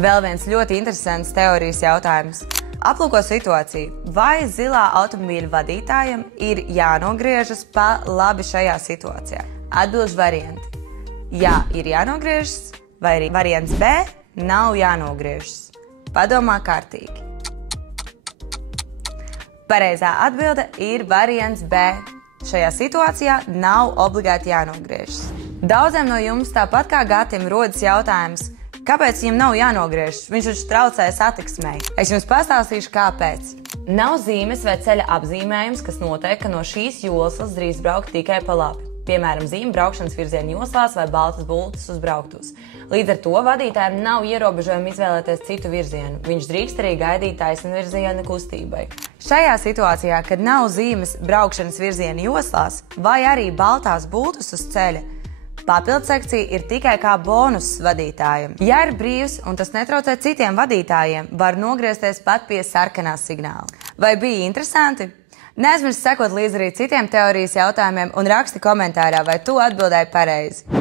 Vēl viens ļoti interesants teorijas jautājums. Aplūko situāciju, vai zilā automobīļa vadītājam ir jānogriežas pa labi šajā situācijā? Atbilžu varianti. Jā, ir jānogriežas, vai arī variants B – nav jānogriežas. Padomā kārtīgi. Pareizā atbilde ir variants B. Šajā situācijā nav obligāti jānogriežas. Daudziem no jums, tāpat kā Gatim, rodas jautājums, kāpēc viņam nav jānogriežas? Viņš taču traucē satiksmei. Es jums pastāstīšu, kāpēc. Nav zīmes vai ceļa apzīmējums, kas noteikti, ka no šīs joslas drīz braukt tikai pa labi. Piemēram, zīme braukšanas virziena joslās vai baltas bultas uz brauktuves. Līdz ar to vadītājiem nav ierobežojumi izvēlēties citu virzienu. Viņš drīkst arī gaidīt taisnvirziena kustībai. Šajā situācijā, kad nav zīmes braukšanas virziena joslās vai arī baltās bultas uz ceļa, papildsekcija ir tikai kā bonus vadītājiem. Ja ir brīvs un tas netraucē citiem vadītājiem, var nogriezties pat pie sarkanā signāla. Vai bija interesanti? Neaizmirsti sekot līdzi arī citiem teorijas jautājumiem un raksti komentārā, vai tu atbildēji pareizi.